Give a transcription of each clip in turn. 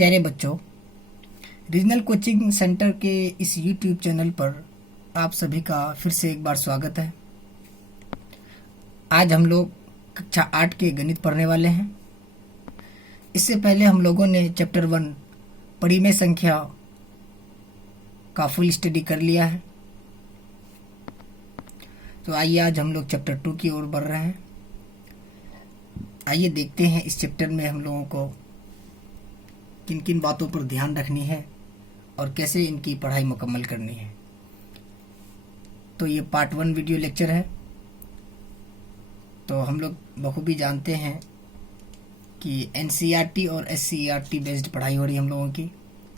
प्यारे बच्चों, regional coaching centre के इस YouTube चैनल पर आप सभी का फिर से एक बार स्वागत है। आज हम लोग कक्षा 8 के गणित पढ़ने वाले हैं। इससे पहले हम लोगों ने चैप्टर 1 परिमेय संख्या का फुल स्टडी कर लिया है। तो आइए आज हम लोग चैप्टर 2 की ओर बढ़ रहे हैं। आइए देखते हैं इस चैप्टर में हम लोगों को किन किन बातों पर ध्यान रखनी है और कैसे इनकी पढ़ाई मुकम्मल करनी है। तो ये पार्ट 1 वीडियो लेक्चर है। तो हम लोग बखूबी जानते हैं कि NCERT और SCERT बेस्ड पढ़ाई हो रही है हम लोगों की।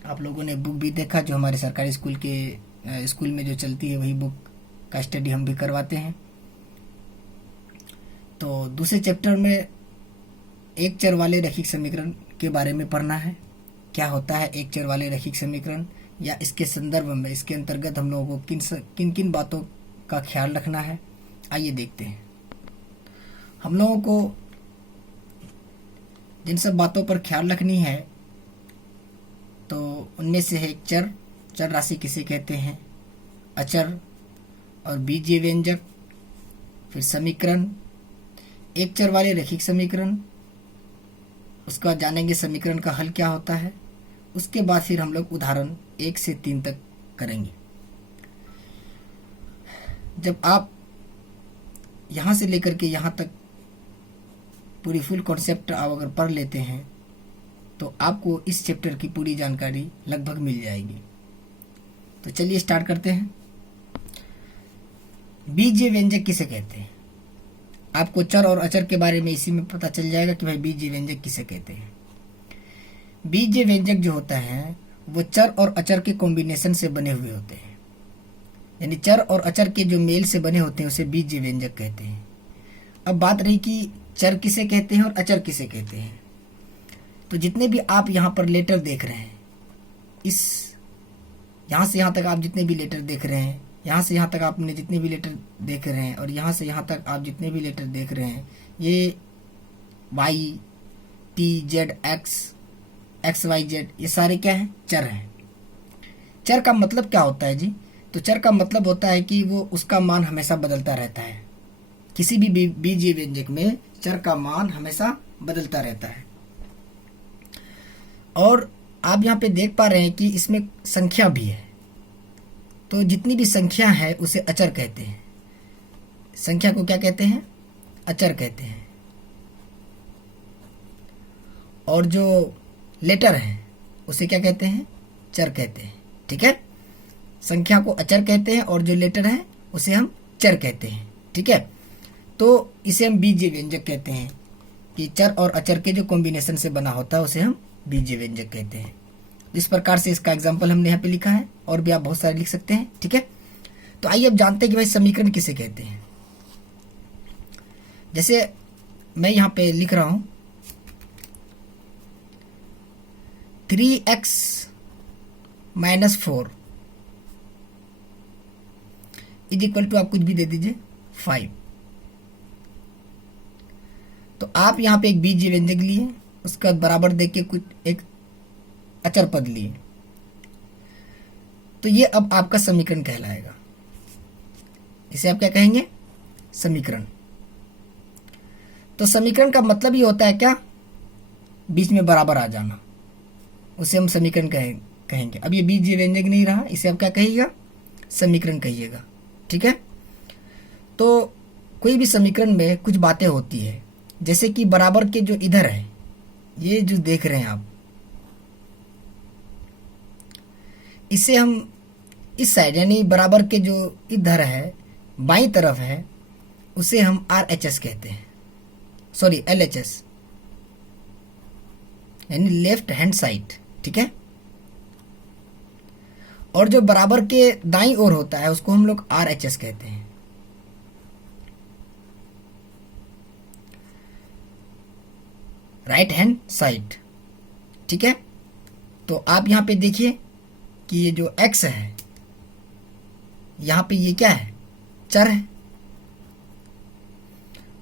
आप लोगों ने बुक भी देखा, जो हमारे सरकारी स्कूल में जो चलती है वही बुक का स्टडी हम भी करवाते हैं। तो दूसरे चैप्टर में एक चर वाले रैखिक समीकरण के बारे में पढ़ना है। क्या होता है एक चर वाले रैखिक समीकरण, या इसके संदर्भ में, इसके अंतर्गत हम लोगों को किन किन बातों का ख्याल रखना है, आइए देखते हैं। हम लोगों को जिन सब बातों पर ख्याल रखनी है तो उनमें से है एक चर राशि किसे कहते हैं, अचर और बीजीय व्यंजक, फिर समीकरण, एक चर वाले रैखिक समीकरण, उसके बाद जानेंगे समीकरण का हल क्या होता है। उसके बाद फिर हम लोग उदाहरण 1 से 3 तक करेंगे। जब आप यहाँ से लेकर के यहाँ तक पूरी फुल कॉन्सेप्ट आप अगर पढ़ लेते हैं तो आपको इस चैप्टर की पूरी जानकारी लगभग मिल जाएगी। तो चलिए स्टार्ट करते हैं। बीजीय व्यंजक किसे कहते हैं? आपको चर और अचर के बारे में इसी में पता चल जाएगा कि भाई बीजीय व्यंजक किसे कहते हैं। बीजीय व्यंजक जो होता है वो चर और अचर के कॉम्बिनेशन से बने हुए होते हैं, यानी चर और अचर के जो मेल से बने होते हैं उसे बीजीय व्यंजक कहते हैं। अब बात रही कि चर किसे कहते हैं और अचर किसे कहते हैं। तो जितने भी आप यहाँ पर लेटर देख रहे हैं, इस यहाँ से यहाँ तक आप जितने भी लेटर देख रहे हैं, यहाँ से यहाँ तक आपने जितने भी लेटर देख रहे हैं और यहाँ से यहाँ तक आप जितने भी लेटर देख रहे हैं, ये Y, T, Z, X, Y, Z, ये सारे क्या हैं? चर हैं। चर का मतलब क्या होता है जी? तो चर का मतलब होता है कि वो उसका मान हमेशा बदलता रहता है। किसी भी बीजीय व्यंजक में चर का मान हमेशा बदलता रहता है। और आप यहाँ पे देख पा रहे हैं कि इसमें संख्या भी है। तो जितनी भी संख्या है उसे अचर कहते हैं। संख्या को क्या कहते हैं? अचर कहते हैं। और जो लेटर है उसे क्या कहते हैं? चर कहते हैं। ठीक है, संख्या को अचर कहते हैं और जो लेटर है उसे हम चर कहते हैं। ठीक है, तो इसे हम बीजीय व्यंजक कहते हैं कि चर और अचर के जो कॉम्बिनेशन से बना होता है उसे हम बीजीय व्यंजक कहते हैं। इस प्रकार से इसका एग्जाम्पल हमने यहाँ पे लिखा है, और भी आप बहुत सारे लिख सकते हैं। ठीक है, तो आइए अब जानते हैं कि भाई समीकरण किसे कहते हैं। जैसे मैं यहाँ पे लिख रहा हूं 3x - 4 इज इक्वल टू, आप कुछ भी दे दीजिए, 5। तो आप यहाँ पे एक बीजीय व्यंजक लिए, उसका बराबर देख के कुछ एक अचर पद लिए, तो ये अब आपका समीकरण कहलाएगा। इसे आप क्या कहेंगे? समीकरण। तो समीकरण का मतलब ये होता है क्या? बीच में बराबर आ जाना, उसे हम समीकरण कहेंगे। अब ये बीजीय व्यंजक नहीं रहा, इसे आप क्या कहिएगा? समीकरण कहिएगा। ठीक है, तो कोई भी समीकरण में कुछ बातें होती है, जैसे कि बराबर के जो इधर है, ये जो देख रहे हैं आप, इसे हम इस साइड, यानी बराबर के जो इधर है, बाईं तरफ है, उसे हम RHS कहते हैं, सॉरी LHS, यानी लेफ्ट हैंड साइड। ठीक है, और जो बराबर के दाईं ओर होता है उसको हम लोग RHS कहते हैं। Right hand side. ठीक है, तो आप यहाँ पे देखिए कि ये जो x है, यहाँ पे ये क्या है? चर है।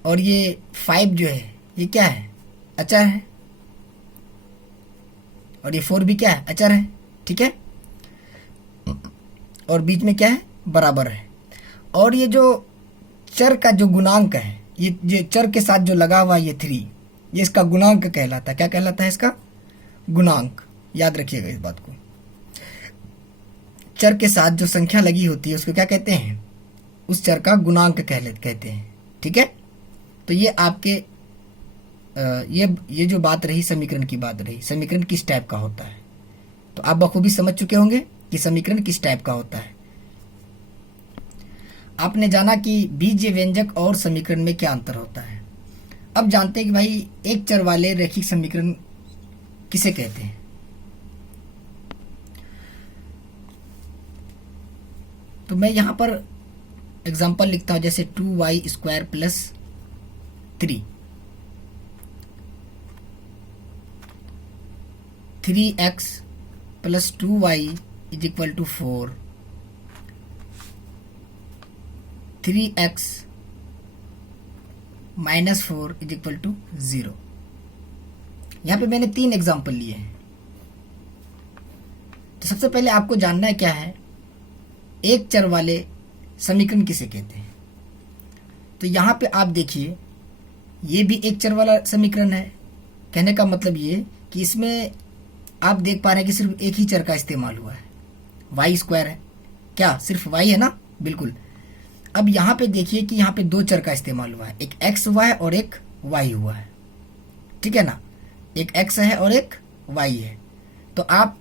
और ये 5 जो है ये क्या है? अचर है। और ये 4 भी क्या है, अचर है। ठीक है, और बीच में क्या है, बराबर है। और ये जो चर का जो गुणांक है, ये चर के साथ जो लगा हुआ ये 3, ये इसका गुणांक कहलाता है। क्या कहलाता है इसका, गुणांक। याद रखिएगा इस बात को। चर के साथ जो संख्या लगी होती है उसको क्या कहते हैं, उस चर का गुणांक कहते हैं। ठीक है, तो ये आपके ये जो बात रही समीकरण की बात रही, समीकरण किस टाइप का होता है। तो आप बखूबी समझ चुके होंगे कि समीकरण किस टाइप का होता है। आपने जाना कि बीजीय व्यंजक और समीकरण में क्या अंतर होता है। अब जानते हैं कि भाई एक चर वाले रैखिक समीकरण किसे कहते हैं। तो मैं यहां पर एग्जांपल लिखता हूं, जैसे 2y² + 3, 3x + 2y = 4, 3x - 4 = 0। यहां पे मैंने 3 एग्जांपल लिए हैं। तो सबसे पहले आपको जानना है क्या है, एक चर वाले समीकरण किसे कहते हैं। तो यहां पे आप देखिए, ये भी एक चर वाला समीकरण है। कहने का मतलब ये कि इसमें आप देख पा रहे हैं कि सिर्फ एक ही चर का इस्तेमाल हुआ है, y² है। क्या सिर्फ y है ना, बिल्कुल। अब यहाँ पे देखिए कि यहाँ पे 2 चर का इस्तेमाल हुआ है, एक x हुआ है और एक y हुआ है। ठीक है ना, एक x है और एक y है। तो आप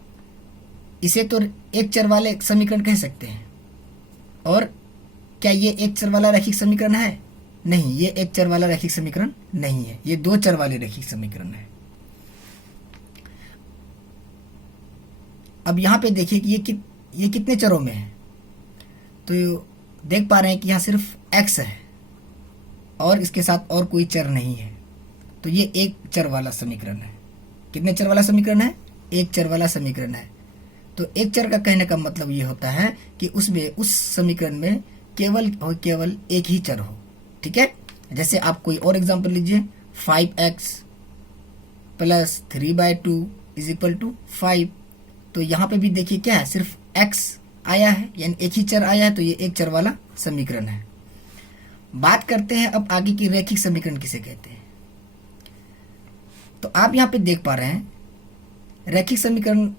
इसे तो एक चर वाले समीकरण कह सकते हैं। और क्या ये एक चर वाला रैखिक समीकरण है? नहीं, ये एक चर वाला रैखिक समीकरण नहीं है, ये 2 चर वाले रैखिक समीकरण है। अब यहाँ पे देखिए कि ये कितने चरों में है। तो देख पा रहे हैं कि यहाँ सिर्फ x है और इसके साथ और कोई चर नहीं है। तो ये एक चर वाला समीकरण है। कितने चर वाला समीकरण है? एक चर वाला समीकरण है। तो एक चर का कहने का मतलब ये होता है कि उसमें, उस समीकरण में केवल एक ही चर हो। ठीक है, जैसे आप कोई और एग्जांपल लीजिए, 5x + 3/2 = 5। तो यहाँ पे भी देखिए क्या है, सिर्फ x आया है, यानी एक ही चर आया है। तो ये एक चर वाला समीकरण है। बात करते हैं अब आगे की, रैखिक समीकरण किसे कहते हैं। तो आप यहाँ पे देख पा रहे हैं रैखिक समीकरण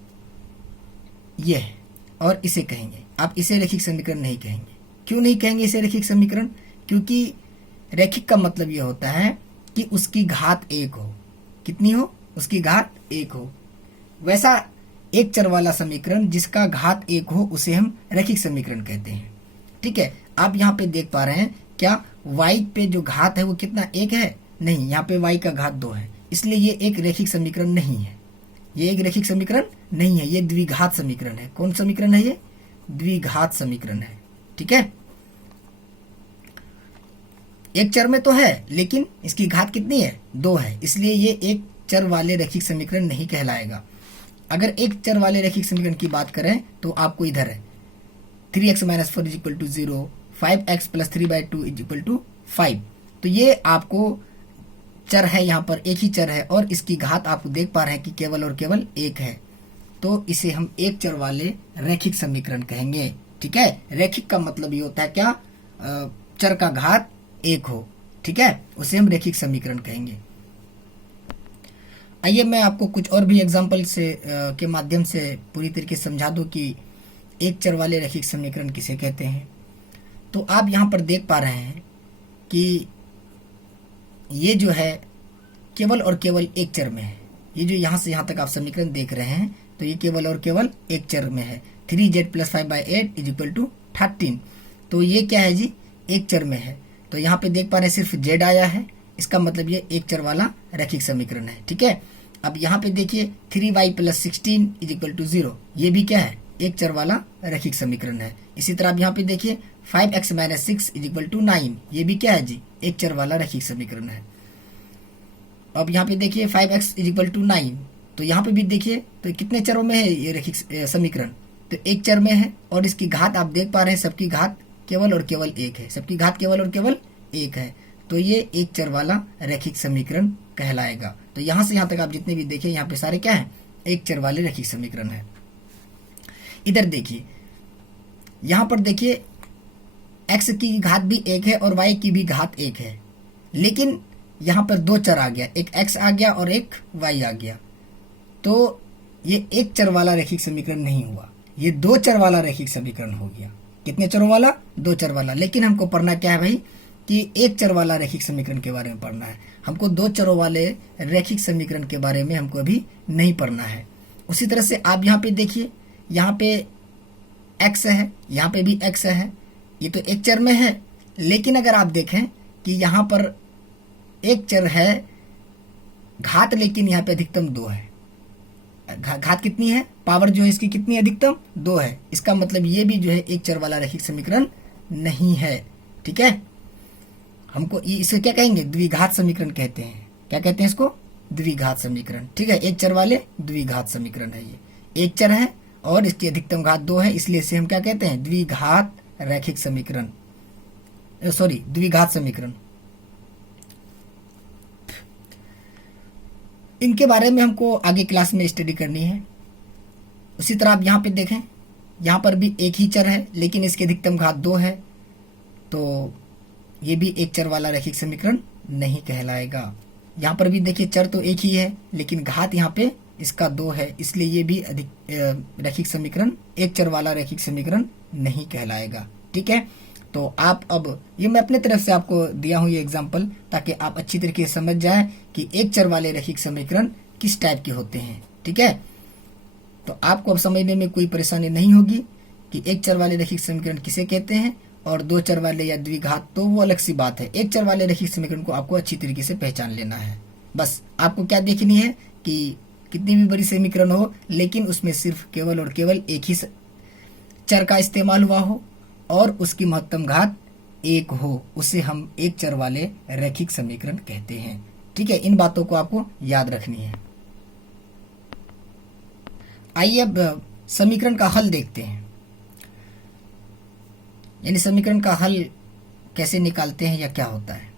ये है और इसे कहेंगे, आप इसे रैखिक समीकरण नहीं कहेंगे। क्यों नहीं कहेंगे इसे रैखिक समीकरण? क्योंकि रैखिक का मतलब यह होता है कि उसकी घात 1 हो। कितनी हो? उसकी घात 1 हो। वैसा एक चर वाला समीकरण जिसका घात 1 हो उसे हम रैखिक समीकरण कहते हैं। ठीक है, आप यहाँ पे देख पा रहे हैं क्या y पे जो घात है वो कितना 1 है? नहीं, यहाँ पे y का घात 2 है, इसलिए ये एक रैखिक समीकरण नहीं है। ये एक रैखिक समीकरण नहीं है, ये द्विघात समीकरण है। कौन समीकरण है? ये द्विघात समीकरण है। ठीक है, एक चर में तो है लेकिन इसकी घात कितनी है? 2 है, इसलिए ये एक चर वाले रैखिक समीकरण नहीं कहलाएगा। अगर एक चर वाले रैखिक समीकरण की बात करें तो आपको इधर है 3x - 4 = 0, 5x + 3/2 = 5। तो ये आपको चर है, यहाँ पर एक ही चर है और इसकी घात आपको देख पा रहे हैं कि केवल और केवल 1 है। तो इसे हम एक चर वाले रैखिक समीकरण कहेंगे। ठीक है, रैखिक का मतलब ये होता है क्या, चर का घात 1 हो। ठीक है, उसे हम रैखिक समीकरण कहेंगे। आइए मैं आपको कुछ और भी एग्जाम्पल से के माध्यम से पूरी तरीके से समझा दूं कि एक चर वाले रैखिक समीकरण किसे कहते हैं। तो आप यहाँ पर देख पा रहे हैं कि ये जो है केवल और केवल एक चर में है। ये जो यहाँ से यहाँ तक आप समीकरण देख रहे हैं तो ये केवल और केवल एक चर में है। 3z + 5/8 = 13। तो ये क्या है जी? एक चर में है। तो यहाँ पे देख पा रहे हैं सिर्फ z आया है, इसका मतलब ये एक चर वाला रैखिक समीकरण है। ठीक है, अब यहाँ पे देखिए 3y + 16 = 0, ये भी क्या है? एक चर वाला रैखिक समीकरण है। इसी तरह आप यहाँ पे देखिए 5x - 6 = 9, ये भी क्या है जी? एक चर वाला रैखिक समीकरण है। अब यहाँ पे देखिए 5x = 9, तो यहाँ पे भी देखिए तो कितने चरों में है ये रैखिक समीकरण? तो एक चर में है और इसकी घात आप देख पा रहे हैं सबकी घात केवल और केवल 1 है। सबकी घात केवल और केवल 1 है। तो ये एक चर वाला रैखिक समीकरण कहलाएगा। तो यहाँ से यहाँ तक आप जितने भी देखें यहाँ पे सारे क्या है? एक चर वाले रैखिक समीकरण है। इधर देखिए, यहां पर देखिए x की घात भी एक है और y की भी घात एक है, लेकिन यहां पर दो चर आ गया, एक x आ गया और एक y आ गया, तो ये एक चर वाला रैखिक समीकरण नहीं हुआ, ये दो चर वाला रैखिक समीकरण हो गया। कितने चरों वाला? दो चर वाला। लेकिन हमको पढ़ना क्या है भाई कि एक चर वाला रैखिक समीकरण के बारे में पढ़ना है, हमको दो चरों वाले रैखिक समीकरण के बारे में हमको अभी नहीं पढ़ना है। उसी तरह से आप यहाँ पे देखिए, यहाँ पे x है, यहाँ पे भी x है, ये तो एक चर में है। लेकिन अगर आप देखें कि यहाँ पर एक चर है घात, लेकिन यहाँ पे अधिकतम दो है। घात कितनी है? पावर जो है इसकी कितनी है? अधिकतम दो है। इसका मतलब ये भी जो है एक चर वाला रैखिक समीकरण नहीं है। ठीक है, हमको इसे क्या कहेंगे? द्विघात समीकरण कहते हैं। क्या कहते हैं इसको? द्विघात समीकरण। ठीक है, एक चर वाले द्विघात समीकरण है। ये एक चर है और इसकी अधिकतम घात दो है, इसलिए इसे हम क्या कहते हैं? द्विघात रैखिक समीकरण, सॉरी द्विघात समीकरण। इनके बारे में हमको आगे क्लास में स्टडी करनी है। उसी तरह आप यहाँ पे देखें, यहाँ पर भी एक ही चर है लेकिन इसकी अधिकतम घात दो है, तो ये भी एक चर वाला रैखिक समीकरण नहीं कहलाएगा। यहाँ पर भी देखिए चर तो एक ही है लेकिन घात यहाँ पे इसका दो है, इसलिए ये भी रैखिक समीकरण, एक चर वाला रैखिक समीकरण नहीं कहलाएगा। ठीक है, तो आप अब ये मैं अपने तरफ से आपको दिया हूँ ये एग्जाम्पल, ताकि आप अच्छी तरीके से समझ जाएं कि एक चर वाले रैखिक समीकरण किस टाइप के होते हैं। ठीक है, तो आपको अब समझने में कोई परेशानी नहीं होगी कि एक चर वाले रैखिक समीकरण किसे कहते हैं और दो चर वाले या द्विघात तो वो अलग सी बात है। एक चर वाले रैखिक समीकरण को आपको अच्छी तरीके से पहचान लेना है। बस आपको क्या देखनी है कि कितनी भी बड़ी समीकरण हो लेकिन उसमें सिर्फ केवल और केवल एक ही चर का इस्तेमाल हुआ हो और उसकी महत्तम घात एक हो, उसे हम एक चर वाले रैखिक समीकरण कहते हैं। ठीक है, इन बातों को आपको याद रखनी है। आइए अब समीकरण का हल देखते हैं, यानी समीकरण का हल कैसे निकालते हैं या क्या होता है।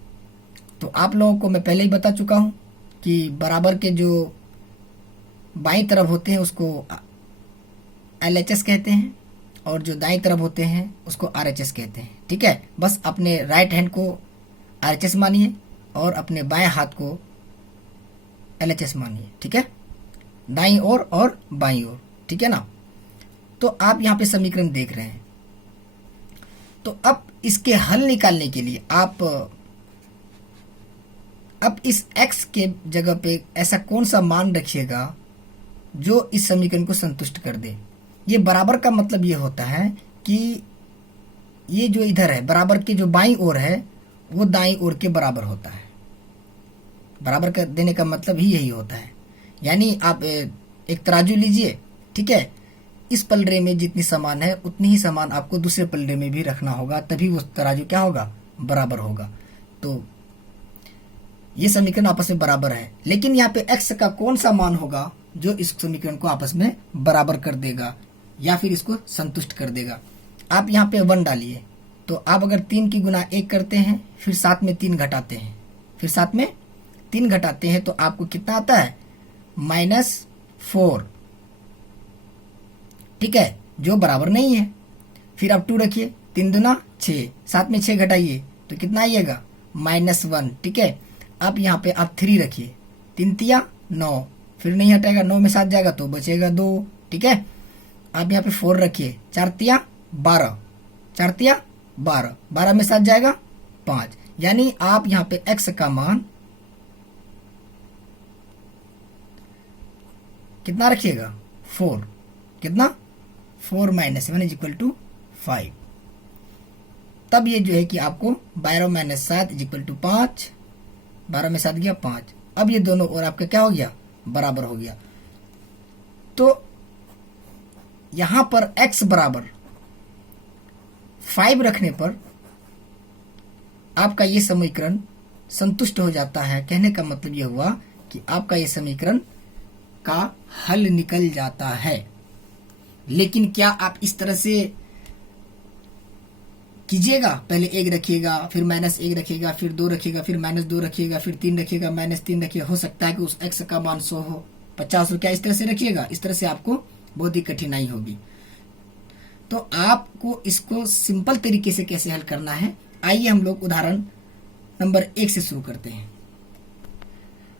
तो आप लोगों को मैं पहले ही बता चुका हूं कि बराबर के जो बाईं तरफ होते हैं उसको LHS कहते हैं और जो दाईं तरफ होते हैं उसको RHS कहते हैं। ठीक है, बस अपने राइट हैंड को RHS मानिए और अपने बाएं हाथ को LHS मानिए। ठीक है, दाईं ओर और बाईं ओर। ठीक है ना, तो आप यहाँ पे समीकरण देख रहे हैं। तो अब इसके हल निकालने के लिए आप अब इस x के जगह पे ऐसा कौन सा मान रखिएगा जो इस समीकरण को संतुष्ट कर दे। ये बराबर का मतलब ये होता है कि ये जो इधर है बराबर के जो बाईं ओर है वो दाईं ओर के बराबर होता है। बराबर कर देने का मतलब ही यही होता है, यानी आप एक तराजू लीजिए। ठीक है, इस पलड़े में जितनी सामान है उतनी ही सामान आपको दूसरे पलड़े में भी रखना होगा, तभी वो तराजू क्या होगा? बराबर होगा। तो ये समीकरण आपस में बराबर है, लेकिन यहाँ पे x का कौन सा मान होगा जो इस समीकरण को आपस में बराबर कर देगा या फिर इसको संतुष्ट कर देगा। आप यहाँ पे 1 डालिए, तो आप अगर 3 की गुना 1 करते हैं फिर साथ में 3 घटाते हैं, फिर साथ में 3 घटाते हैं, तो आपको कितना आता है? -4। ठीक है, जो बराबर नहीं है। फिर आप 2 रखिए, 3 दूना 6, साथ में 6 घटाइए तो कितना आइएगा? -1। ठीक है, अब यहाँ पे आप 3 रखिए, 3 तिया 9, फिर नहीं हटेगा, 9 में 7 जाएगा तो बचेगा 2। ठीक है, आप यहाँ पे 4 रखिए, 4 तिया 12, 4 तिया 12, 12 में 7 जाएगा 5, यानी आप यहाँ पे x का मान कितना रखिएगा? 4। कितना? 4 - 1 = 5। तब ये जो है कि आपको 12 - 7 = 5, 12 में 7 गया 5। अब ये दोनों और आपका क्या हो गया? बराबर हो गया। तो यहां पर x बराबर 5 रखने पर आपका ये समीकरण संतुष्ट हो जाता है। कहने का मतलब ये हुआ कि आपका ये समीकरण का हल निकल जाता है। लेकिन क्या आप इस तरह से कीजिएगा? पहले 1 रखिएगा, फिर -1 रखिएगा, फिर 2 रखिएगा, फिर -2 रखिएगा, फिर 3 रखिएगा, -3 रखिएगा। हो सकता है कि उस x का मान 100 हो, 50 को क्या इस तरह से रखिएगा, इस तरह से आपको बहुत ही कठिनाई होगी। तो आपको इसको सिंपल तरीके से कैसे हल करना है, आइए हम लोग उदाहरण नंबर 1 से शुरू करते हैं।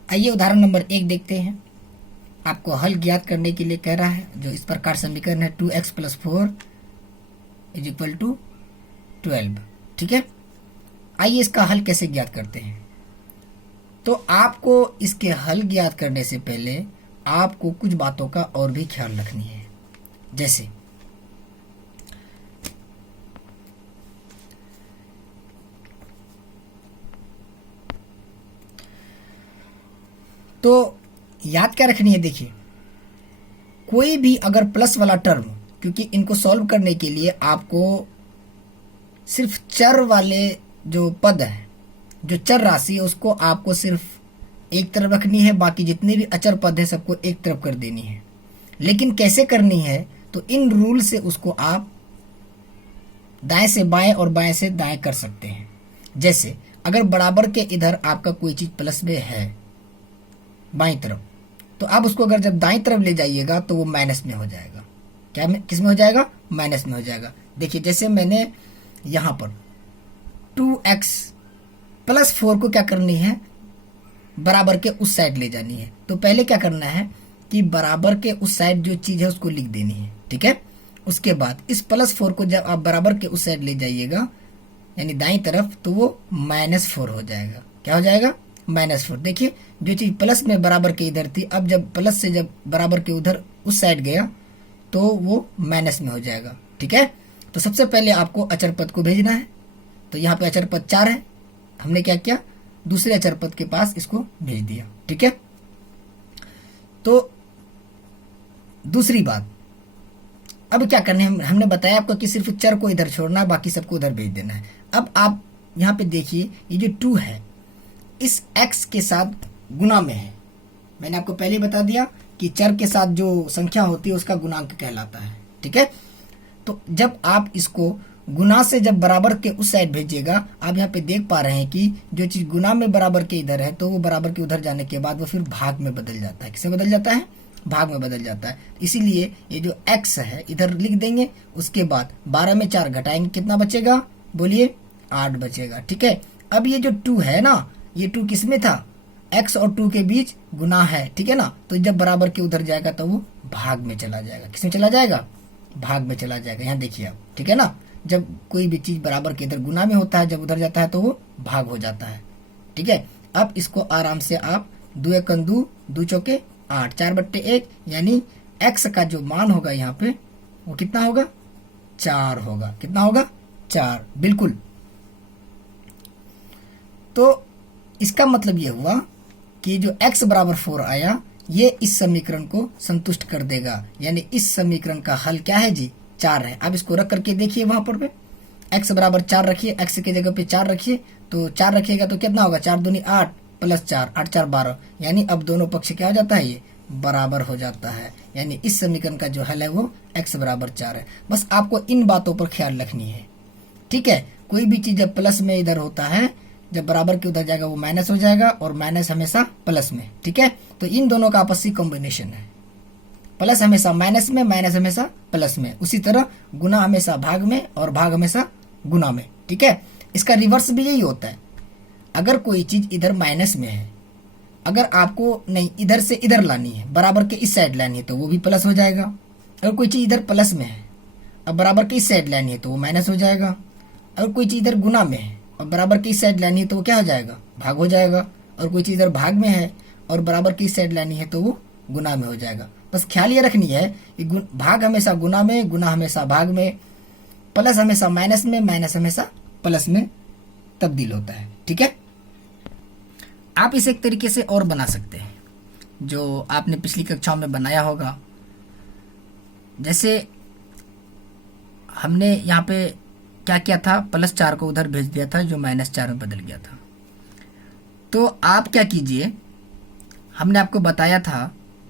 आइए उदाहरण नंबर 1 देखते हैं। आपको हल ज्ञात करने के लिए कह रहा है, जो इस प्रकार समीकरण है 2x + 4 = 12। ठीक है, आइए इसका हल कैसे ज्ञात करते हैं। तो आपको इसके हल ज्ञात करने से पहले आपको कुछ बातों का और भी ख्याल रखनी है। जैसे तो याद क्या रखनी है, देखिए कोई भी अगर प्लस वाला टर्म, क्योंकि इनको सॉल्व करने के लिए आपको सिर्फ चर वाले जो पद है, जो चर राशि है, उसको आपको सिर्फ एक तरफ रखनी है, बाकी जितने भी अचर पद है सबको एक तरफ कर देनी है। लेकिन कैसे करनी है, तो इन रूल से उसको आप दाएं से बाएं और बाएं से दाएं कर सकते हैं। जैसे अगर बराबर के इधर आपका कोई चीज प्लस में है बाईं तरफ, तो आप उसको अगर जब दाईं तरफ ले जाइएगा तो वो माइनस में हो जाएगा। क्या में, किस में हो जाएगा, माइनस में हो जाएगा। देखिए जैसे मैंने यहां पर 2x + 4 को क्या करनी है, बराबर के उस साइड ले जानी है। तो पहले क्या करना है कि बराबर के उस साइड जो चीज है उसको लिख देनी है। ठीक है, उसके बाद इस +4 को जब आप बराबर के उस साइड ले जाइएगा, यानी दाईं तरफ, तो वो -4 हो जाएगा। क्या हो जाएगा, -4। देखिए जो चीज प्लस में बराबर के इधर थी, अब जब प्लस से जब बराबर के उधर उस साइड गया तो वो माइनस में हो जाएगा। ठीक है, तो सबसे पहले आपको अचर पद को भेजना है। तो यहाँ पे अचर पद 4 है, हमने क्या किया, दूसरे अचर पद के पास इसको भेज दिया। ठीक है, तो दूसरी बात, अब क्या करना है, हमने बताया आपको कि सिर्फ चर को इधर छोड़ना, बाकी सबको उधर भेज देना है। अब आप यहाँ पे देखिए, ये जो 2 है इस x के साथ गुना में है। मैंने आपको पहले बता दिया कि चर के साथ जो संख्या होती है उसका गुणांक कहलाता है। ठीक है, तो जब आप इसको गुना से जब बराबर के उस साइड भेजिएगा, आप यहाँ पे देख पा रहे हैं कि जो चीज गुना में बराबर के इधर है, तो वो बराबर के उधर जाने के बाद वो फिर भाग में बदल जाता है। किसमें बदल जाता है, भाग में बदल जाता है। इसीलिए ये जो x है इधर लिख देंगे, उसके बाद 12 में 4 घटाएंगे, कितना बचेगा, बोलिए 8 बचेगा। ठीक है, अब ये जो 2 है ना, ये 2 किसमें था, x और 2 के बीच गुना है। ठीक है ना, तो जब बराबर के उधर जाएगा तो वो भाग में चला जाएगा। किसमें चला जाएगा, भाग में चला जाएगा। यहाँ देखिए आप, ठीक है ना, जब कोई भी चीज बराबर के इधर गुना में होता है, जब उधर जाता है तो वो भाग हो जाता है। ठीक है, अब इसको आराम से आप 2 × 2 2 चौके 8, 4/1, यानी x का जो मान होगा यहाँ पे वो कितना होगा, 4 होगा। कितना होगा, 4, बिल्कुल। तो इसका मतलब ये हुआ कि जो x = 4 आया, ये इस समीकरण को संतुष्ट कर देगा, यानी इस समीकरण का हल क्या है जी, 4 है। अब इसको रख करके देखिए, वहां पर पे x = 4 रखिए, x की जगह पे 4 रखिए, तो 4 रखिएगा तो कितना होगा, 4 दूनी 8 + 4, 8 4 12, यानी अब दोनों पक्ष क्या हो जाता है, ये बराबर हो जाता है। यानी इस समीकरण का जो हल है वो x = 4 है। बस आपको इन बातों पर ख्याल रखनी है। ठीक है, कोई भी चीज जब प्लस में इधर होता है, जब बराबर के उधर जाएगा वो माइनस हो जाएगा, और माइनस हमेशा प्लस में। ठीक है, तो इन दोनों का आपसी कॉम्बिनेशन है, प्लस हमेशा माइनस में, माइनस हमेशा प्लस में। उसी तरह गुना हमेशा भाग में और भाग हमेशा गुना में। ठीक है, इसका रिवर्स भी यही होता है। अगर कोई चीज इधर माइनस में है, अगर आपको नहीं इधर से इधर लानी है, बराबर के इस साइड लानी है, तो वो भी प्लस हो जाएगा। अगर कोई चीज इधर प्लस में है, अब बराबर के इस साइड लानी है, तो वो माइनस हो जाएगा। अगर कोई चीज इधर गुना में है और बराबर की इस साइड लानी है, तो वो क्या हो जाएगा, भाग हो जाएगा। और कोई चीज इधर भाग में है और बराबर की इस साइड लानी है, तो वो गुना में हो जाएगा। बस ख्याल ये रखनी है कि भाग हमेशा गुना में, गुना हमेशा भाग में, प्लस हमेशा माइनस में, माइनस हमेशा प्लस में तब्दील होता है। ठीक है, आप इसे एक तरीके से और बना सकते हैं, जो आपने पिछली कक्षाओं में बनाया होगा। जैसे हमने यहाँ पे क्या किया था, +4 को उधर भेज दिया था, जो -4 में बदल गया था। तो आप क्या कीजिए, हमने आपको बताया था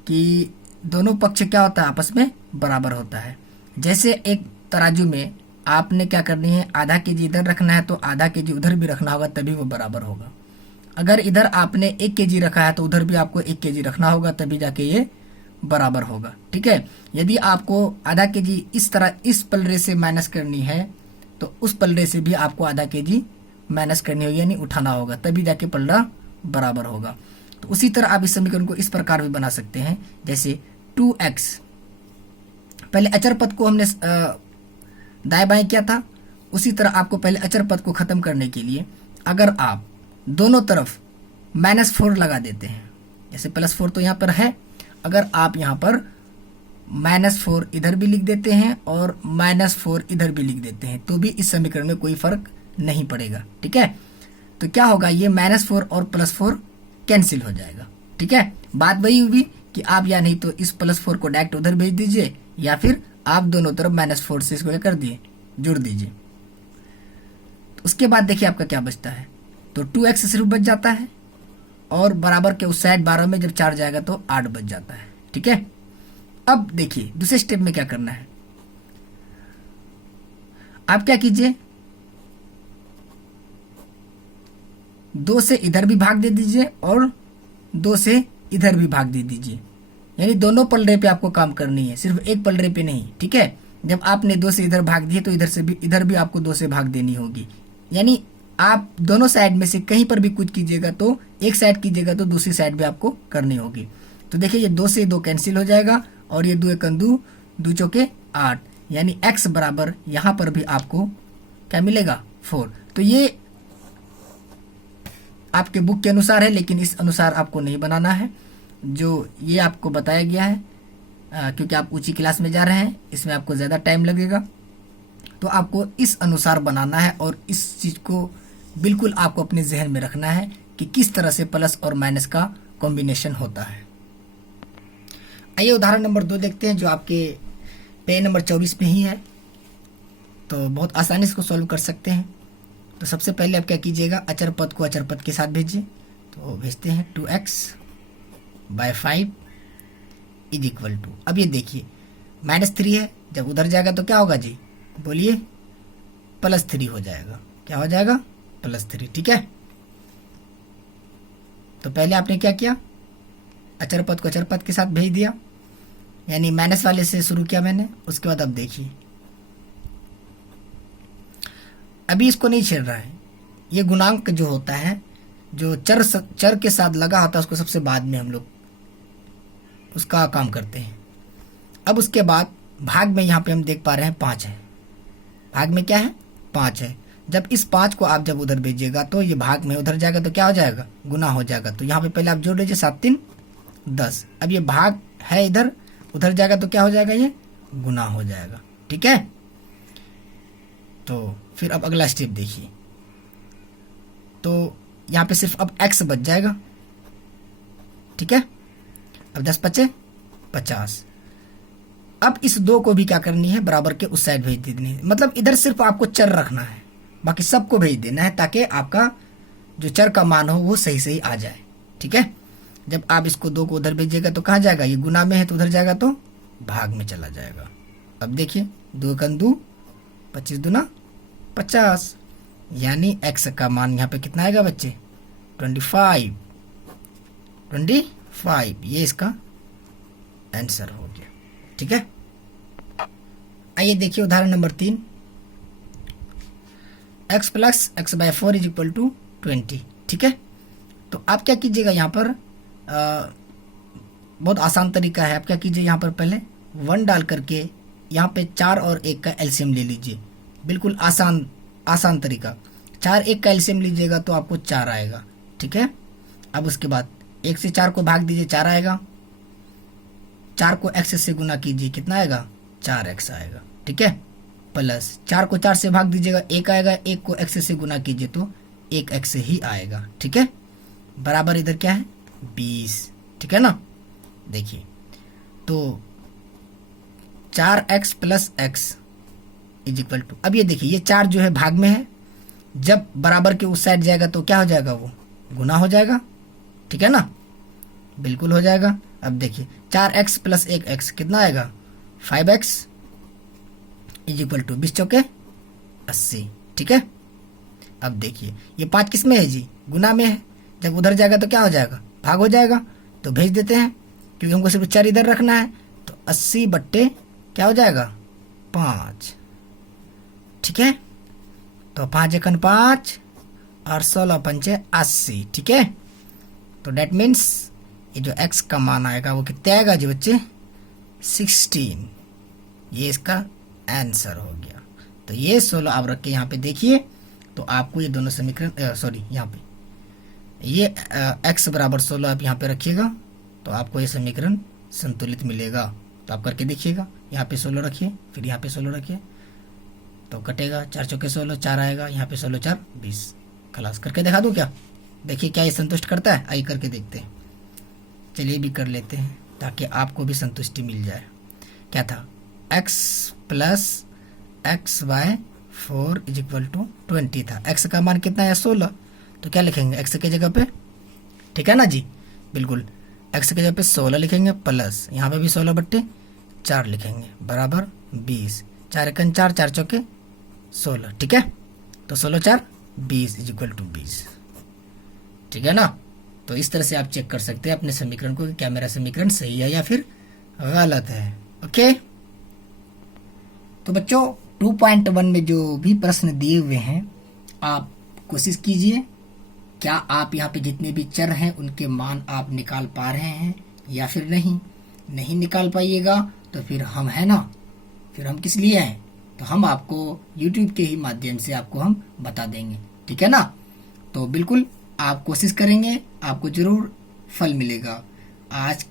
कि दोनों पक्ष क्या होता है, आपस में बराबर होता है। जैसे एक तराजू में आपने क्या करनी है, आधा केजी इधर रखना है तो आधा केजी उधर भी रखना होगा, तभी वो बराबर होगा। अगर इधर आपने 1 kg रखा है तो उधर भी आपको 1 kg रखना होगा, तभी जाके ये बराबर होगा। ठीक है, यदि आपको आधा kg इस तरह इस पलड़े से माइनस करनी है तो उस पलड़े से भी आपको आधा kg माइनस करनी होगी, यानी उठाना होगा, तभी जाके पलड़ा बराबर होगा। तो उसी तरह आप इस समीकरण को इस प्रकार भी बना सकते हैं, जैसे 2x, पहले अचर पद को हमने दाएं बाएं किया था, उसी तरह आपको पहले अचर पद को खत्म करने के लिए अगर आप दोनों तरफ -4 लगा देते हैं, जैसे +4 तो यहाँ पर है, अगर आप यहाँ पर -4 इधर भी लिख देते हैं और -4 इधर भी लिख देते हैं तो भी इस समीकरण में कोई फर्क नहीं पड़ेगा। ठीक है, तो क्या होगा, ये -4 और +4 कैंसिल हो जाएगा। ठीक है, बात वही हुई कि आप या नहीं तो इस +4 को डायरेक्ट उधर भेज दीजिए, या फिर आप दोनों तरफ -4 से इसको क्या कर दिए, जुड़ दीजिए। तो उसके बाद देखिए आपका क्या बचता है, तो 2x सिर्फ बच जाता है और बराबर के उस साइड 12 में जब 4 जाएगा तो 8 बच जाता है। ठीक है, अब देखिए दूसरे स्टेप में क्या करना है, आप क्या कीजिए, 2 से इधर भी भाग दे दीजिए और 2 से इधर भी भाग दे दीजिए, यानी दोनों पलड़े पे आपको काम करनी है, सिर्फ एक पलड़े पे नहीं। ठीक है, जब आपने 2 से इधर भाग दिए तो इधर भी आपको 2 से भाग देनी होगी, यानी आप दोनों साइड में से कहीं पर भी कुछ कीजिएगा तो एक साइड कीजिएगा तो दूसरी साइड भी आपको करनी होगी। तो देखिए ये 2 से 2 कैंसिल हो जाएगा और ये 2 एकन 2, 2 चौके 8, यानी x बराबर यहां पर भी आपको क्या मिलेगा, 4। तो ये आपके बुक के अनुसार है, लेकिन इस अनुसार आपको नहीं बनाना है, जो ये आपको बताया गया है, क्योंकि आप ऊंची क्लास में जा रहे हैं, इसमें आपको ज़्यादा टाइम लगेगा, तो आपको इस अनुसार बनाना है और इस चीज़ को बिल्कुल आपको अपने जहन में रखना है कि किस तरह से प्लस और माइनस का कॉम्बिनेशन होता है। आइए उदाहरण नंबर 2 देखते हैं, जो आपके पेज नंबर 24 में ही है, तो बहुत आसानी से इसको सॉल्व कर सकते हैं। तो सबसे पहले आप क्या कीजिएगा, अचर पद को अचर पद के साथ भेजिए, तो भेजते हैं 2x/5 इज इक्वल टू, अब ये देखिए -3 है, जब उधर जाएगा तो क्या होगा जी, बोलिए, +3 हो जाएगा। क्या हो जाएगा, +3। ठीक है, तो पहले आपने क्या किया, अचर पद को अचर पद के साथ भेज दिया, यानी माइनस वाले से शुरू किया मैंने, उसके बाद अब देखिए अभी इसको नहीं छेड़ रहा है, ये गुणांक जो होता है, जो चर के साथ लगा होता है, उसको सबसे बाद में हम लोग उसका काम करते हैं। अब उसके बाद भाग में यहाँ पे हम देख पा रहे हैं 5 है, भाग में क्या है, 5 है। जब इस 5 को आप जब उधर भेजिएगा तो ये भाग में उधर जाएगा तो क्या हो जाएगा, गुना हो जाएगा। तो यहाँ पे पहले आप जोड़ लीजिए, 7 3 10। अब ये भाग है इधर, उधर जाएगा तो क्या हो जाएगा, ये गुना हो जाएगा। ठीक है, तो फिर अब अगला स्टेप देखिए, तो यहाँ पे सिर्फ अब x बच जाएगा। ठीक है, अब 10 5 50। अब इस 2 को भी क्या करनी है, बराबर के उस साइड भेज देनी है, मतलब इधर सिर्फ आपको चर रखना है, बाकी सबको भेज देना है, ताकि आपका जो चर का मान हो वो सही सही आ जाए। ठीक है, जब आप इसको 2 को उधर भेजिएगा तो कहाँ जाएगा, ये गुना में है तो उधर जाएगा तो भाग में चला जाएगा। अब देखिए 2 एकन 2, 25 दूना 50, यानी x का मान यहाँ पे कितना आएगा बच्चे, 25। ये इसका आंसर हो गया। ठीक है, आइए देखिए उदाहरण number 3, x + x/4 is equal to 20। ठीक है, तो आप क्या कीजिएगा, यहाँ पर बहुत आसान तरीका है, आप क्या कीजिए, यहाँ पर पहले 1 डाल करके यहाँ पे 4 और 1 का एलसीएम ले लीजिए, बिल्कुल आसान तरीका। 4 1 का एलसीएम लीजिएगा तो आपको 4 आएगा। ठीक है, अब उसके बाद 1 से 4 को भाग दीजिए, 4 आएगा, 4 को x से गुना कीजिए, कितना आएगा, 4x आएगा। ठीक है, प्लस 4 को 4 से भाग दीजिएगा, 1 आएगा, 1 को x से गुना कीजिए तो 1x ही आएगा। ठीक है, बराबर इधर क्या है, 20। ठीक है ना, देखिए तो 4x + x is equal to, अब ये देखिए ये 4 जो है भाग में है, जब बराबर के उस साइड जाएगा तो क्या हो जाएगा, वो गुना हो जाएगा। ठीक है ना, बिल्कुल हो जाएगा। अब देखिए 4x + 1x कितना आएगा, 5x इज इक्वल टू 20 चौके 80। ठीक है, अब देखिए ये 5 किस में है जी, गुना में है, जब उधर जाएगा तो क्या हो जाएगा, भाग हो जाएगा। तो भेज देते हैं, क्योंकि हमको सिर्फ 4 इधर रखना है। तो 80 बट्टे क्या हो जाएगा, 5। ठीक है, तो 5 एकन 5 और 16 पंचे 80। ठीक है, तो डेट मीन्स ये जो x का मान आएगा वो कितने आएगा जी बच्चे, 16। ये इसका आंसर हो गया। तो ये 16 आप रख के यहाँ पे देखिए, तो आपको ये दोनों समीकरण सॉरी यहाँ पे ये x बराबर 16 आप यहाँ पे रखिएगा, तो आपको ये समीकरण संतुलित मिलेगा। तो आप करके देखिएगा, यहाँ पे 16 रखिए, फिर यहाँ पे 16 रखिए, तो कटेगा 4 चौके 16, 4 आएगा, यहाँ पे 16 4 20। खलास करके दिखा दूँ क्या, देखिए क्या ये संतुष्ट करता है, आइए करके देखते हैं। चलिए भी कर लेते हैं ताकि आपको भी संतुष्टि मिल जाए। क्या था, x plus x by 4 is equal to 20 था। x का मान कितना है, 16। तो क्या लिखेंगे x के जगह पे, ठीक है ना जी, बिल्कुल x के जगह पे 16 लिखेंगे, प्लस यहाँ पे भी 16 बट्टे 4 लिखेंगे, बराबर 20। 4 एकन 4, 4 चौके 16। ठीक है, तो 16 4 20 इज इक्वल टू 20। ठीक है ना, तो इस तरह से आप चेक कर सकते हैं अपने समीकरण को कि क्या मेरा समीकरण सही है या फिर गलत है। ओके, तो बच्चों 2.1 में जो भी प्रश्न दिए हुए हैं आप कोशिश कीजिए, क्या आप यहाँ पे जितने भी चर हैं उनके मान आप निकाल पा रहे हैं या फिर नहीं निकाल पाइएगा तो फिर हम है ना, फिर हम किस लिए हैं, तो हम आपको YouTube के ही माध्यम से आपको हम बता देंगे। ठीक है ना, तो बिल्कुल आप कोशिश करेंगे, आपको जरूर फल मिलेगा। आज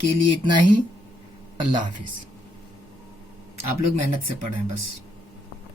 के लिए इतना ही, अल्लाह हाफिज। आप लोग मेहनत से पढ़ें बस।